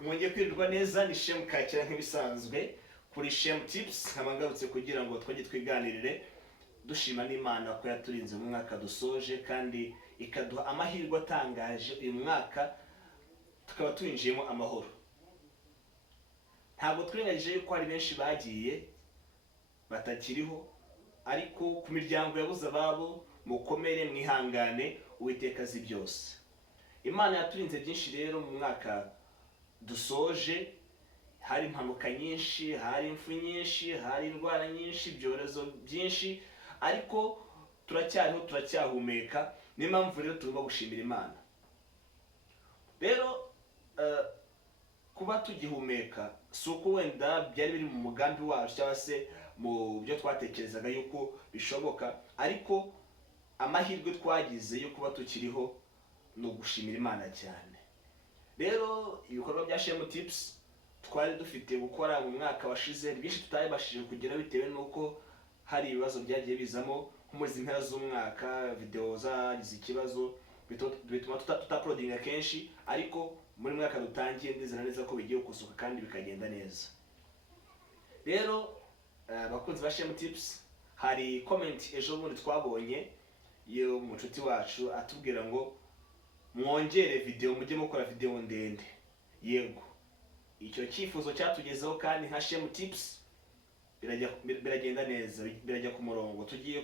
mwongeye kwirirwa neza. Ni Shemu kakira nk'ibisanzwe kuri Shemu tips, nkamangarutse kugira ngo twajye twiganirire dushima n'Imana ko yaturinze mu mwaka dusoje kandi ikaduha amahirwe atangaje. Uyu mwaka tukaba twinjiyemo amahoro. Ntabwo twirengagije yuko hari benshi bagiye batakiriho, ariko ku miryango yabuze ababo mukomere mwihangane, Uwiteka azi byose. Imana yaturinze byinshi rero mu mwaka dusoje. Hari impanuka nyinshi, hari impfu nyinshi, hari indwara nyinshi, ibyorezo byinshi, ariko turacyariho, turacyahumeka. Niyo mpamvu rero tugomba gushimira Imana. Rero kuba tugihumeka si uko wenda byari biri mu mugambi wacu cyangwa se mu byo twatekerezaga yuko bishoboka, ariko amahirwe twagize yo kuba tukiriho ni ugushimira Imana cyane. Rero ibikorwa bya Shemu tips twari dufite gukora mu mwaka washize byinshi tutabashije kugira bitewe nuko hari ibibazo byagiye bizamo, nko muri izi mpera z'umwaka video zagize ikibazo bituma tutaprodinga kenshi, ariko muri mwaka dutangiye ndizera neza ko bigiye gukosoka kandi bikagenda neza. Rero bakunzi ba Shemu tips, hari comment ejo bundi twabonye yo mucuti wacu atubwira ngo mwongere video, mujye mukora video ndende. Yego, icyo cyifuzo cyatugezeho kandi nka Shemu tips biragenda neza, birajya ku murongo. Tugiye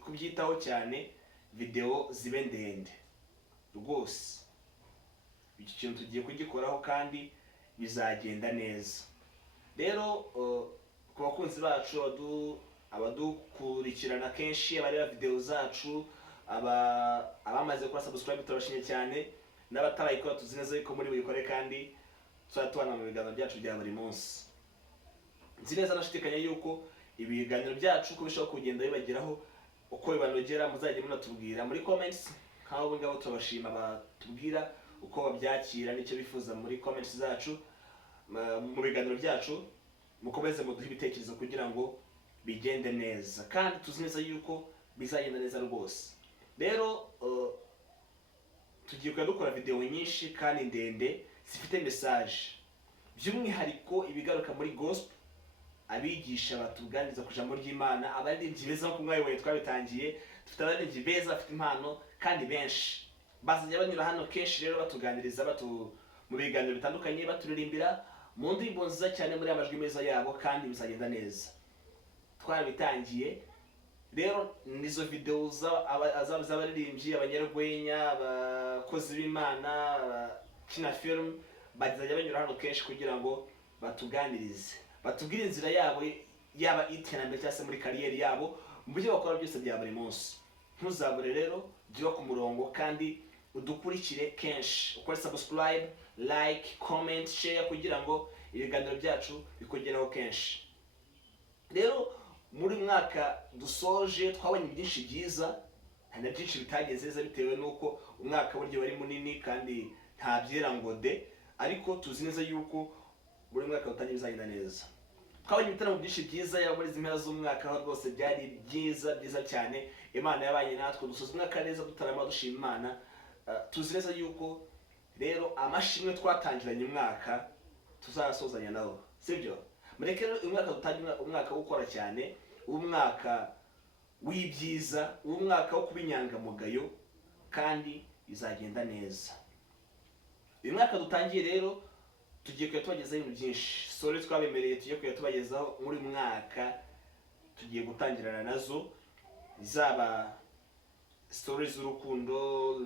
kubyitaho cyane, video zibe ndende rwose. Iki kintu tugiye kugikoraho kandi bizagenda neza. Rero ku bakunzi bacu abadukurikirana kenshi, abareba video zacu, abamaze gukora subscribe turabashimye cyane, n'abatarayikora tuzi neza yuko muri buyikore kandi tuzatubana mu biganiro byacu bya buri munsi. Nzi neza nashidikanya yuko ibiganiro byacu uko bishobora kugenda bibageraho uko bibanogera, muzajya munatubwira muri comments. Nk'abo ngabo turabashima batubwira uko babyakira n'icyo bifuza muri comments zacu mu biganiro byacu. Mukomeze muduhe ibitekerezo kugira ngo bigende neza, kandi tuzi neza yuko bizagenda neza rwose. Rero tugiye dukora video nyinshi kandi ndende zifite message, by'umwihariko ibigaruka muri gospel, abigisha batuganiriza ku ijambo ry'Imana, abaririmbyi beza nko mwayoboye twabitangiye. Dufite abaririmbyi beza bafite impano kandi benshi bazajya banyura hano kenshi rero batuganiriza mu biganiro bitandukanye, baturirimbira mu ndirimbo nziza cyane muri amajwi meza yabo, kandi bizagenda neza. Twarabitangiye rero, nizo video z'abaririmbyi, abanyarwenya, abakozi b'Imana, abakina film bazajya banyura hano kenshi kugira ngo batuganirize, batubwire inzira yabo, yaba iterambere cyangwa se muri kariyeri yabo, mu byo bakora byose bya buri munsi. Ntuzabure rero, jya ku murongo kandi udukurikire kenshi, ukore subscribe, like, comment, share kugira ngo ibiganiro byacu bikugeraho kenshi. Rero muri mwaka dusoje twabonye byinshi byiza, na byinshi bitagenze neza bitewe nuko umwaka buryo wari munini kandi nta byera ngo de, ariko tuzi neza yuko buri mwaka utangiye bizagenda neza. Twabonye ibitaramo byinshi byiza yaba muri izi mpera z'umwaka, aho rwose byari byiza cyane. Imana yabanye natwe, dusoza umwaka neza dutarama dushima Imana. Tuzi neza yuko rero amashimwe twatangiranye umwaka tuzasozanya nawo, sibyo? Mureke rero umwaka dutangira umwaka wo gukora cyane, umwaka w'ibyiza, umwaka wo kuba inyangamugayo, kandi bizagenda neza. Uyu mwaka dutangiye rero tugiye tubagezaho ibintu byinshi. Story twabemereye tugiye tubagezaho muri mwaka, tugiye gutangirana nazo, zaba stories z'urukundo,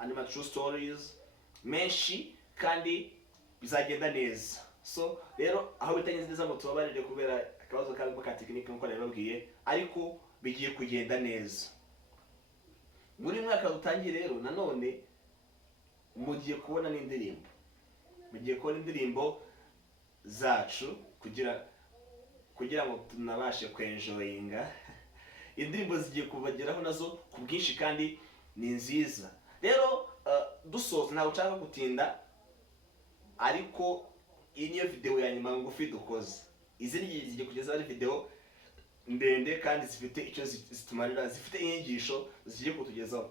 animal true stories menshi, kandi bizagenda neza. So rero aho bitangiye neza ngo tubabarire kubera akabazo ka tekinike nkuko nabibabwiye, ariko bigiye kugenda neza. Muri mwaka dutangiye rero nanone mugiye kubona n'indirimbo, mugiye kubona indirimbo zacu kugira ngo tunabashe kwenjoyinga. Indirimbo zigiye kubageraho nazo ku bwinshi kandi ni nziza. Rero dusoza, ntabwo nshaka gutinda, ariko iyi niyo video ya nyuma ngufi dukoze. Izindi zigiye kugeza ari video ndende kandi zifite icyo zitumarira, zifite inyigisho zigiye kutugezaho.